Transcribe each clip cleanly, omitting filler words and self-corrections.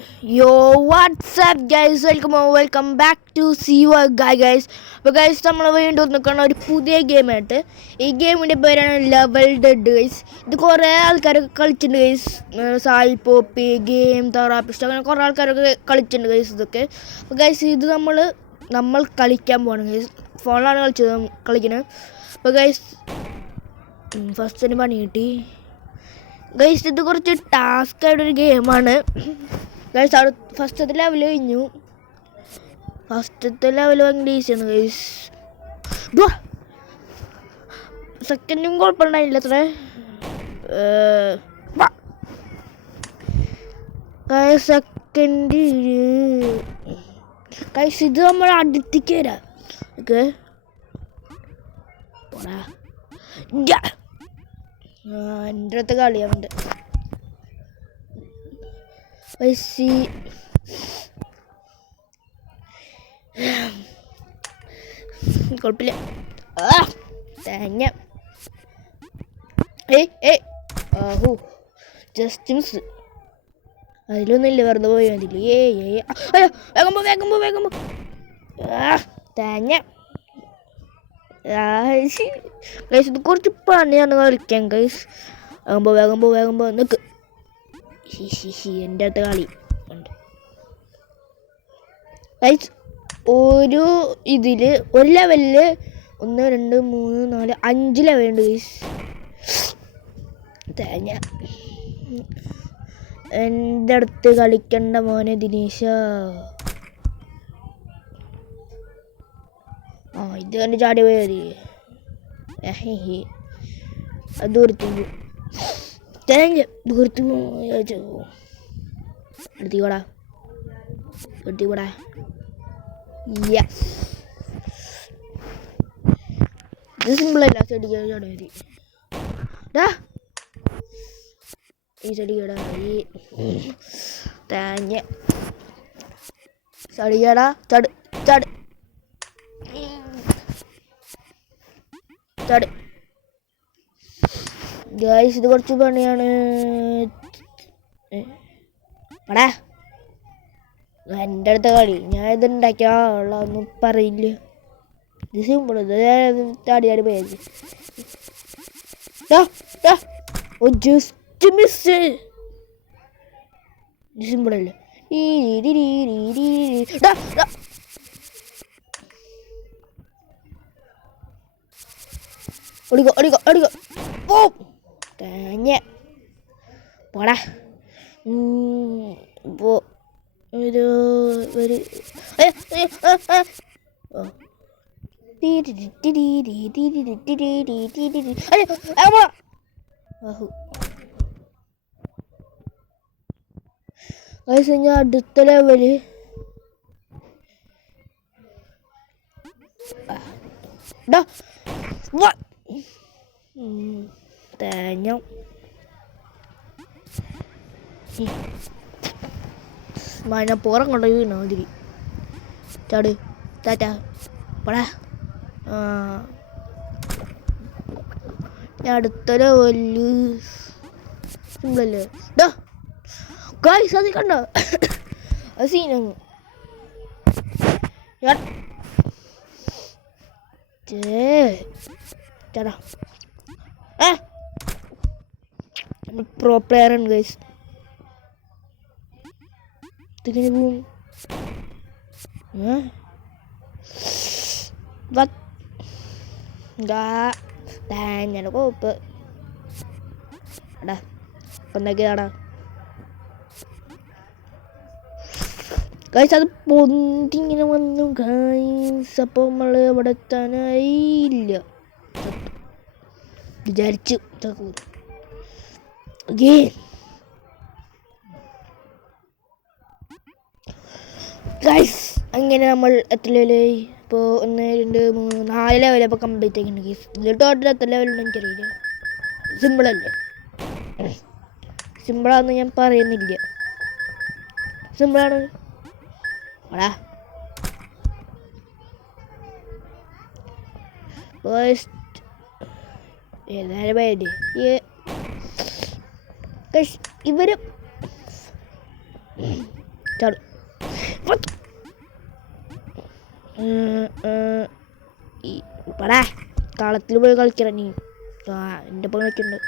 Yo, what's up guys? Welcome back to See What Guy guys. അപ്പോൾ guys നമ്മൾ വീണ്ടും നിൽക്കുന്ന ഒരു പുതിയ ഗെയിമായിട്ട്. ഈ ഗെയിമിൻ്റെ പേരാണ് ലെവൽ ഡെഡ് ഗൈസ്. ഇത് കുറേ ആൾക്കാരൊക്കെ കളിച്ചിട്ടുണ്ട് ഗൈസ്. സായി പോപ്പി ഗെയിം തെറാപ്പിസ്റ്റ് അങ്ങനെ കുറേ ആൾക്കാരൊക്കെ കളിച്ചിട്ടുണ്ട് ഗൈസ് ഇതൊക്കെ. അപ്പോൾ ഗൈസ് ഇത് നമ്മൾ കളിക്കാൻ പോകണം ഗൈസ്. ഫോണിലാണ് കളിക്കുന്നത്. അപ്പോൾ ഗൈസ് ഫസ്റ്റിന് പണി കിട്ടി ഗൈസ്. ഇത് കുറച്ച് ടാസ്ക് ആയിട്ടൊരു ഗെയിമാണ് ഗൈസ്. അവിടെ ഫസ്റ്റത്തെ ലെവൽ കഴിഞ്ഞു. ഫസ്റ്റത്തെ ലെവൽ ഭയങ്കര ഈസിയാണ് ഗൈസ്. സെക്കൻഡും കുഴപ്പമുണ്ടായില്ല അത്ര സെക്കൻഡ് ഗൈസ്. ഇത് നമ്മൾ അടുത്തേക്ക് വരാം. ഓക്കെ എൻ്റെ അടുത്ത് കളിയാവുന്നുണ്ട് പൈസി. കുഴപ്പമില്ല. തേങ്ങ ആഹു ജസ്റ്റ് മിസ്. അതിലൊന്നുമില്ല, വെറുതെ പോയി മതില്ലേ. വേഗം പോ തേങ്ങ. ഗൈസ് ഇത് കുറച്ച് പണിയാണ് കളിക്കാൻ ഗൈസ്. വേഗം പോ നിൽക്ക്. എൻ്റെ അടുത്ത് കളി ഉണ്ട് ഗൈസ്. ഒരു ഇതിൽ ഒരു ലെവലിൽ 1 2 3 4 5 ലെവലുണ്ട് ഗൈസ്. തേങ്ങ എൻ്റെ അടുത്ത് കളിക്കണ്ട മോനെ ദിനേശ. ഇത് കണ്ട് ചാടി പോയാൽ മതി. അത് ദൂരത്തേക്ക് തേങ്ങ ദൂരത്ത് എടുത്തിക്കോടാ. ഇത് സിമ്പിളല്ല. ചെടിക്കാൻ ചാടി മതി. ഈ ചെടിക്കടാ തേങ്ങ ചടിക്കടാ. ചട് ഗൈസ് ഇത് കുറച്ച് പണിയാണ്. എൻ്റെ അടുത്ത കളി. ഞാൻ ഇത് ഉണ്ടാക്കിയാ ഒന്നും പറയില്ല. ഇത് സിമ്പിൾ. ഇത് ചാടി പോയത് ജസ്റ്റ് മിസ്. ഇത് സിമ്പിളല്ലേ. ഓടിക്കോ പോ തേങ്ങ പോടാ. പോ ഒരു ഞാൻ അടുത്ത ലെവല് തേങ്ങ മഴപ്പുറം കൊണ്ടു വീണോ അതിരി. ചാട് താറ്റ പടാ. ഞാൻ അടുത്ത ലെവല് സിമ്പിളല്ലേ. ഗൈസ് അത് കണ്ടോ അത് സീനാണ്. ചേടാ പ്രോ പ്ലെയർ ആണ് ഗൈസ്. ഇതിങ്ങനെ പോവും. തേങ്ങയുടെ കോപ്പ് എന്താക്കിയതാടാ ഗൈസ്. അത് പൊന്തിങ്ങനെ വന്നു ഗൈസ്. അപ്പോൾ നമ്മൾ ഇവിടെ എത്താനായില്ല വിചാരിച്ചു. ഗൈസ് അങ്ങനെ നമ്മൾ എത്ര ലെവലായി? ഇപ്പോൾ 1 2 3 4 ലെവലപ്പോൾ കംപ്ലീറ്റ് ആക്കിയിട്ടുണ്ട് ഗൈസ്. ഇതിൽ ടോട്ടൽ എത്ര ലെവലുണ്ട് എനിക്കറിയില്ല. സിമ്പിളല്ലേ. സിമ്പിളാണെന്ന് ഞാൻ പറയുന്നില്ല, സിമ്പിളാണ്. ഏതായാലും പേര് ഇവര് ചാട്. പടാ കളത്തിൽ പോയി കളിക്കണം നീ. എൻ്റെ ഒപ്പം കളിക്കുന്നുണ്ട്.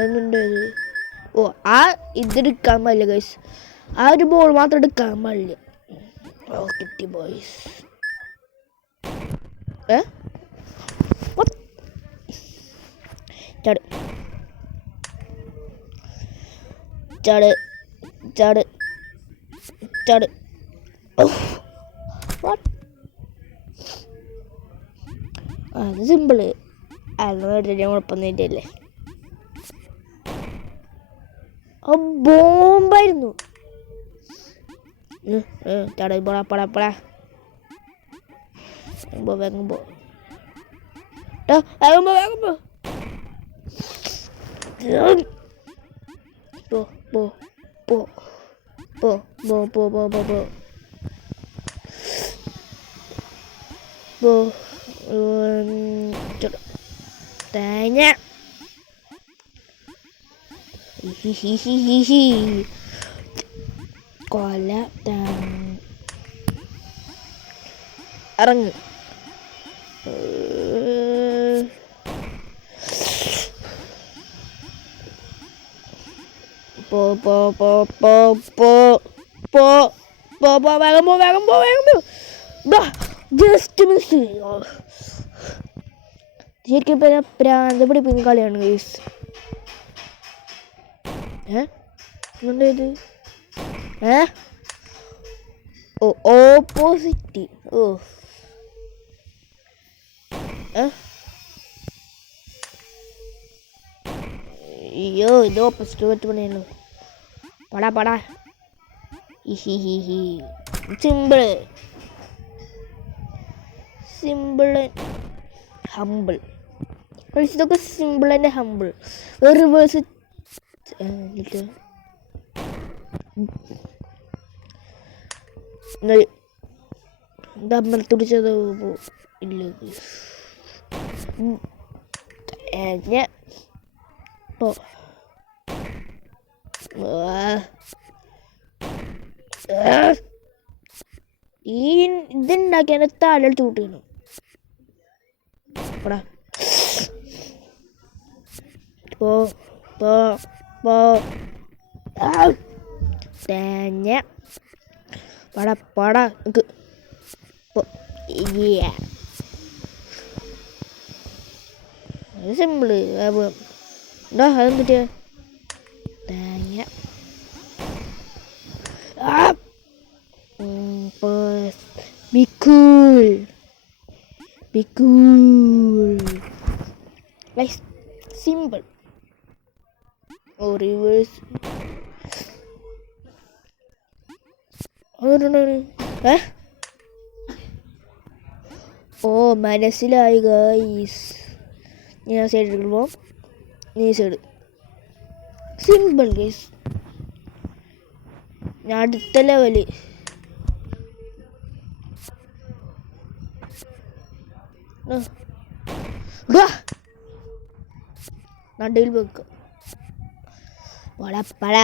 എന്നുണ്ട്. ഓ ആ ഇതെടുക്കാൻ പാടില്ല ഗൈസ്. ആ ഒരു ബോൾ മാത്രം എടുക്കാൻ പാടില്ല. ഓ കിട്ടി ബോയ്സ്. ചാട് ചാട് ചാട് ചാട്. അത് സിമ്പിള്. അതിന് കുഴപ്പമൊന്നുമില്ലേ. ആ ബോംബായിരുന്നു. ചാട് പടാ പടാ പടാ. വേഗം പോ വേഗം പോ. പോ പോ പോ പോ പോ പോ പോ പോ പോ. തേങ്ങ കൊല ഇറങ്ങ്. പോ പോ പോ പോ പോ പോ പോ പോ വേഗം പോ വേഗം പോ വേഗം പോ. Just miss. ശരിക്കും പ്രാന്ത് പിടിപ്പിക്കുന്ന കളിയാണ് ഗൈസ്. ഇത് ഓപ്പോസിറ്റ്. ഓ അയ്യോ ഇത് ഓപ്പോസിറ്റ് പറ്റി പണിയല്ലോ. പടാ പടാ. Simple simple humble. ഇതൊക്കെ സിമ്പിൾ ആൻഡ് ഹമ്പിൾ. റിവേഴ്സ് അമ്പലത്തുടിച്ചത് ഇല്ല. ഈ ഇതുണ്ടാക്കിയ താലെടുത്ത് കൂട്ടിക്കണം. പോ പോ പോ തേങ്ങ പട പട. സിമ്പിള്. അതെന്തിട്ട് തേങ്ങ be cool like simple. Oh reverse. ഓ മനസ്സിലായി ഗൈസ്. ഞാൻ സൈഡ് എടുക്കുമ്പോൾ നീ സൈഡ്. Simple guys. ഞാൻ അടുത്ത ലെവല്. നടുവിൽ വെക്കുക. പട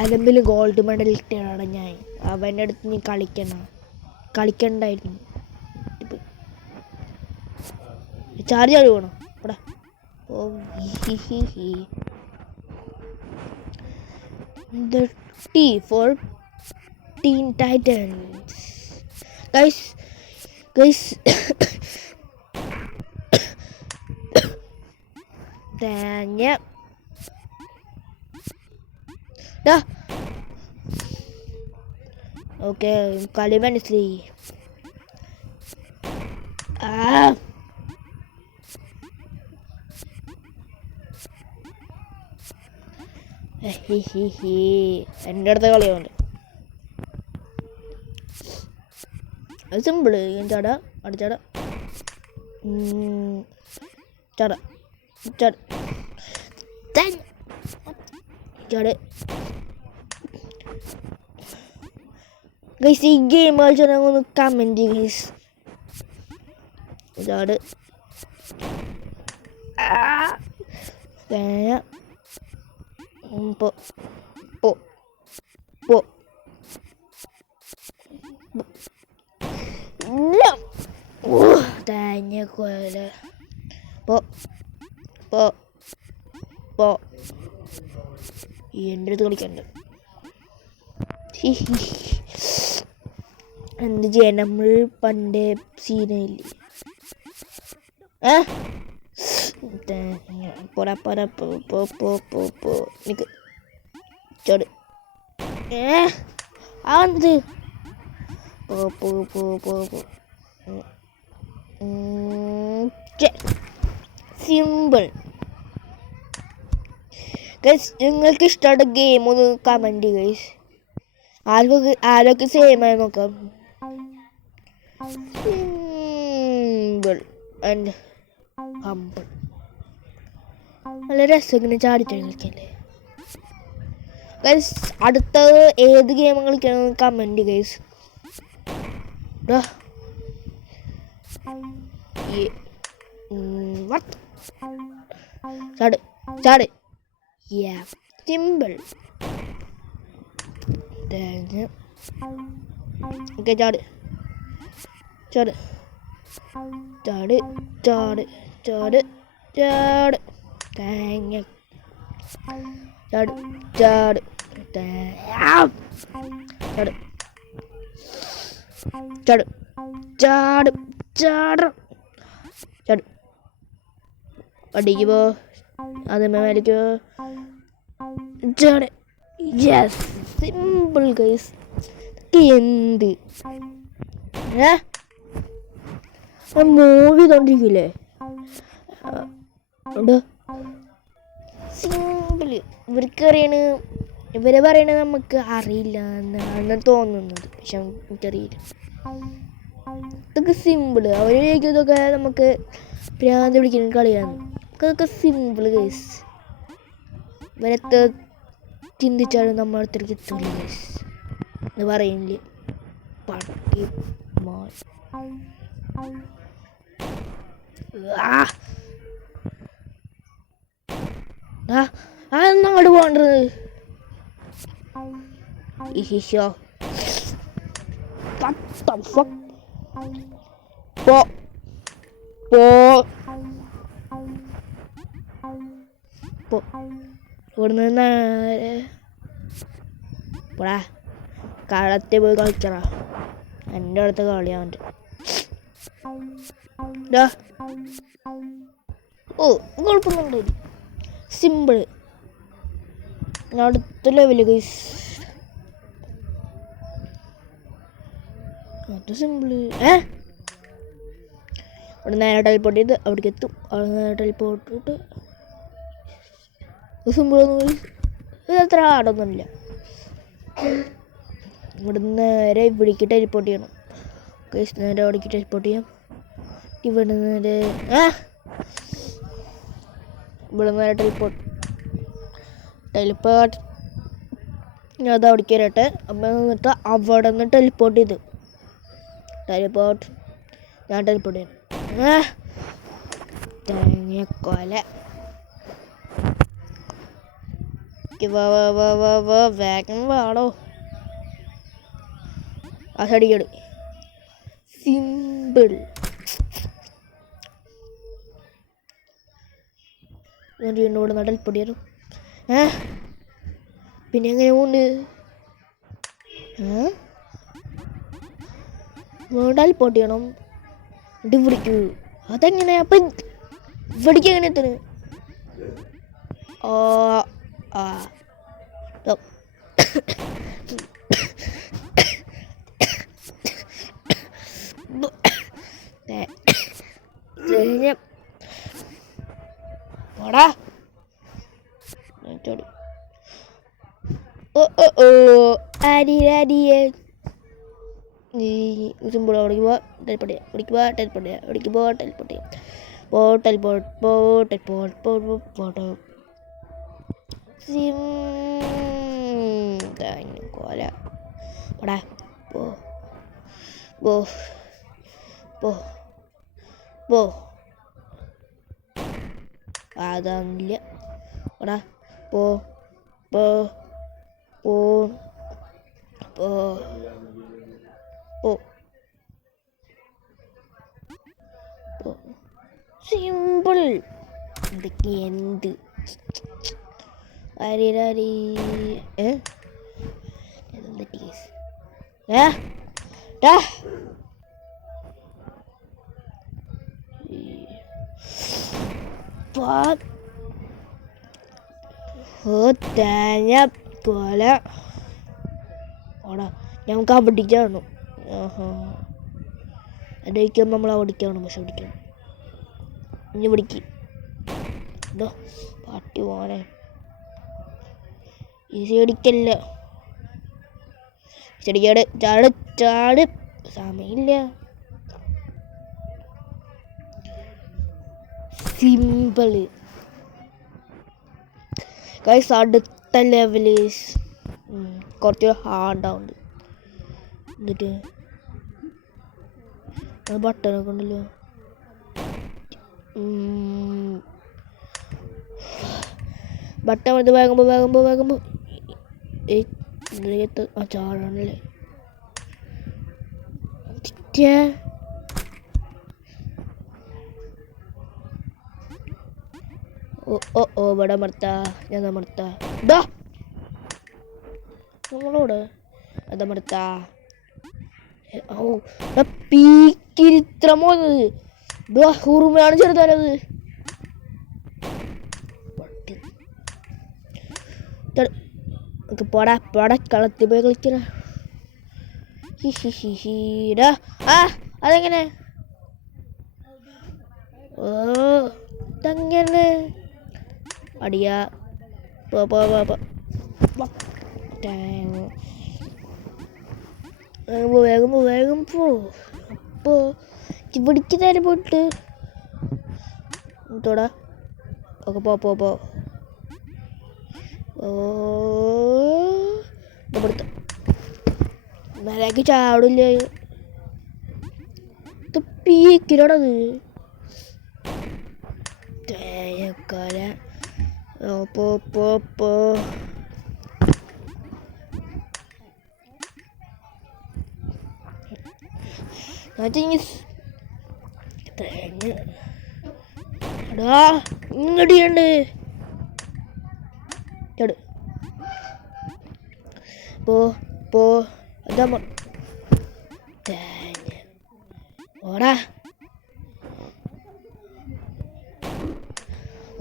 അലമ്പിൽ ഗോൾഡ് മെഡൽ കിട്ടിയാണ് ഞാൻ. അവൻ്റെ അടുത്ത് നീ കളിക്കണ്ടായിരുന്നു. ചാർജ് വേണം. പടാ. ഓ the T for Teen Titans. Guys തേങ്ങ ഓക്കെ കളി മനസ്സിലായി. എൻ്റെ അടുത്ത കളിയുണ്ട്. അത് സിമ്പിള്. ചാടാ അടിച്ചാടാ ചാടാ ചാട് ചാട്. ഗൈസ് ഈ ഗെയിം കളിച്ചാൽ ഒന്ന് കമൻറ്റ് ഗൈസ്. ചാട് തേങ്ങ പോ പോ പോ തേങ്ങ കൊല പോ പോ പോ എൻ്റെ അടുത്ത് കളിക്കണ്ട. എന്ത് ചെയ്യാൻ, നമ്മൾ പണ്ടേ സീനയില്ലേ. പോടാ പോടാ പോ പോ പോ പോ പോ നിക്ക് ചോട്. അത് പോ പോ പോ പോ പോ. Simple guys. നിങ്ങൾക്ക് ഇഷ്ടമുള്ള ഗെയിം ഒന്ന് കമൻറ്റ് ഗൈസ്. ആരൊക്കെ സെയിമായി നോക്കാം. Simple and humble. നല്ല രസം ഇങ്ങനെ ചാടിച്ചാടി കളിക്കല്ലേ ഗൈസ്. അടുത്ത ഏത് ഗെയിം കളിക്കണം കമൻറ്റ് ഗൈസ്. ചാട് ചാട്. സിമ്പിൾ. ഓക്കെ ചാട് ചാട് ചാട് ചാട് ചാട് ചാട്. തേങ്ങ ചാട് ചാട് ചാട് ചാട് ചാട് ചാട് ചാട്. അടിക്ക് പോ, അതിന്മേ മേലേക്ക് ചാട്. Yes, simple guys. എന്ത് മൂവി കണ്ടിരിക്കില്ലേ? സിമ്പിള്. ഇവര് പറയണത് നമുക്ക് അറിയില്ല എന്നാണ് തോന്നുന്നത്, പക്ഷെ എനിക്കറിയില്ല. ഇതൊക്കെ സിമ്പിള്. അവരേക്ക് ഇതൊക്കെ നമുക്ക് ഭ്രാന്ത് പിടിക്കുന്ന കളിയാണ്. ഇതൊക്കെ സിമ്പിള് ഗൈസ്. ഇവരത്തെ ചിന്തിച്ചാലും നമ്മുടെ അടുത്തേക്ക് എത്തൂല ഗൈസ് എന്ന് പറയുന്നില്ലേ. പട്ടി അങ്ങോട്ട് പോകേണ്ടത്. ഇവിടുന്ന് നേരെ പോടാ, കളത്തിൽ പോയി കളിക്കറ. എൻ്റെ അടുത്ത് കളിയാവൻ്റെ. ഓ കുഴപ്പമൊന്നുണ്ട്. സിമ്പിള്. അടുത്ത ലെവല് ഗൈസ്. അത് സിമ്പിള്. അവിടെ നേരെ ടെലിപ്പോർട്ട് ചെയ്ത് അവിടേക്ക് എത്തും. അവിടെ നേരെ ടെലിപ്പോർട്ട് ഇട്ട് സിമ്പിളൊന്നും ഇതത്ര ആടൊന്നുമില്ല. ഇവിടെ നേരെ ഇവിടേക്ക് ടെലിപ്പോർട്ട് ചെയ്യണം ഗൈസ്. നേരെ അവിടേക്ക് ടെലിപ്പോർട്ട് ചെയ്യാം. ഇവിടെ നേരെ ഇവിടെ നേരെ ടെലിപ്പോർട്ട് ഞാൻ അത് അവിടേക്ക് വരട്ടെ. അപ്പം എന്നിട്ട് അവിടെ നിന്ന് ടെലിപ്പോർട്ട് ചെയ്ത് ഞാൻ ടെലിപ്പോർട്ട് ചെയ്യണം. തേങ്ങക്കൊല. വേഗം വേണോ ആ സടിക്കട്. സിമ്പിൾ. വീണ്ടും ഇവിടെ നടൽ പൊടിയാലും പിന്നെ എങ്ങനെ പോണ്ട് വീണ്ടാൽ പൊട്ടിയണം. ഇത് ഇവിടേക്ക് അതെങ്ങനെ അപ്പം ഇവിടേക്ക് എങ്ങനെ എത്തണ്? പോടാ അടിയെ സിമ്പിൾ. അവിടേക്ക് പോവാ ടെലിപ്പോർട്ട് അവിടേക്ക് പോവാ ടെലിപ്പോർട്ട് അവിടേക്ക് പോവാ ടെലിപ്പോർട്ട് കോല. പോടാ പോ അതാന്നില്ല. എടാ പോ പോ പോ പോ പോ പോ സിമ്പിൾ. ഇതൊക്കെ എന്ത് അരി തേങ്ങ കൊല ഓടാ ഞങ്ങൾക്ക് അവിടേക്കാണ്. അവിടേക്കും നമ്മൾ അവിടേക്കാണ്. പക്ഷെ പിടിക്കണം ഇനി പിടിക്ക് എന്തോ പാട്ടി പോനെ ഈസി അടിക്കല്ല. ചെടിക്കാട് ചാട് ചാട് സമയമില്ല. Simple guys. അടുത്ത ലെവല് കുറച്ച് ഹാർഡാവുണ്ട്. എന്നിട്ട് ബട്ടനൊക്കെ ഉണ്ടല്ലോ. ബട്ടൺ ഇത് വേഗമ്പോ ചാടണല്ലേ. ഓ ഇവിടെ മർത്താ ഞാൻ മർത്താ നമ്മളോട് അതാ മർത്താ. ഓ പീക്കിരിത്ര മോന്നത് ഹുറുമയാണ് ചെറുതാനത്. പോടാ പോടാ കളത്തി പോയി കളിക്കണ. അതെങ്ങനെ ഇതങ്ങനെ അടിയാ വേഗം പോ. അപ്പോ ഇവിടേക്ക് നേരെ പോയിട്ട് തൊടാ ഒക്കെ പോ ഇവിടുത്തെ മലയാക്കി ചാടില്ല. ഇത് പീക്കിലോടത് തേയക്കാല പോ തേങ്ങ എടാ ഇങ്ങടിയുണ്ട് ചട് പോ അതാ തേങ്ങ ഓടാ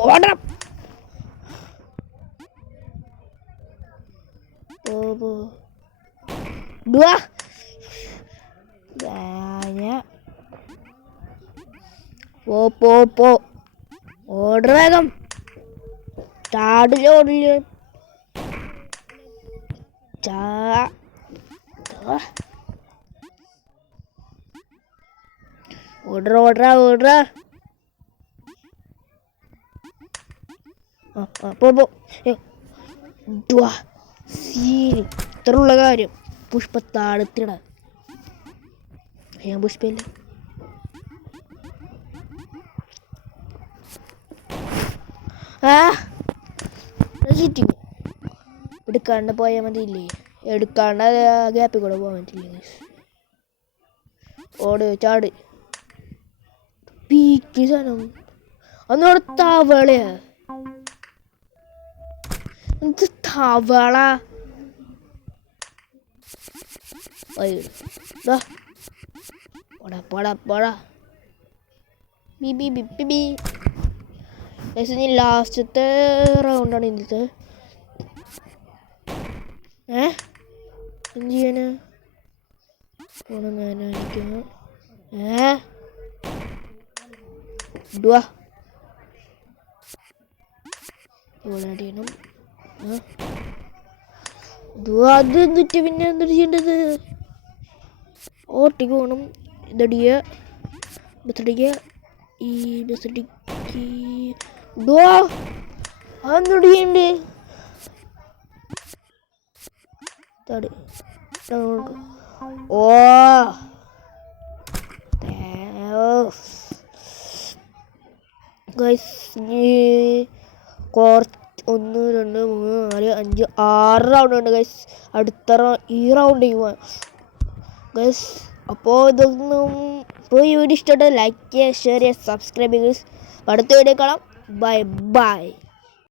ഓടാ പോ പോ ഓർഡർ വേഗം ചാടില്ല ഓർഡർ പോ സീന് ഇത്രയുള്ള കാര്യം പുഷ്പത്താഴത്തിട ഞാൻ പുഷ്പല്ല. എടുക്കാണ്ട് പോയാൽ മതിയില്ലേ. എടുക്കാണ്ട് ഗ്യാപ്പിൽ കൂടെ പോകാൻ പറ്റില്ല. ഓട് ചാട് പീക്ക് സാധനം ഒന്നോട് തവളയാ എന്ത് തവള പോടാ ബി ലാസ്റ്റത്തെ റൗണ്ടാണ് ഇന്നത്തെ. എന്ത് ചെയ്യാനാ ഓടണം. അത് എന്നിട്ട് പിന്നെ എന്താ ചെയ്യേണ്ടത്? ഓട്ടിക്ക് പോകണം. ഇതടിയ ഈ ബസടിക്ക് അതൊന്നുടിയുണ്ട്. ഓ 1 2 3 4 5 6 റൗണ്ട് ഉണ്ട് ഗൈസ്. അടുത്ത ഈ റൗണ്ട് ഗൈസ്. അപ്പോൾ ഇപ്പോൾ ഈ വീഡിയോ ഇഷ്ടപ്പെട്ട ലൈക്ക് ചെയ്യുക, ഷെയർ ചെയ്യുക, സബ്സ്ക്രൈബ് ചെയ്യുക. അടുത്ത വീഡിയോ കാണാം. Bye bye.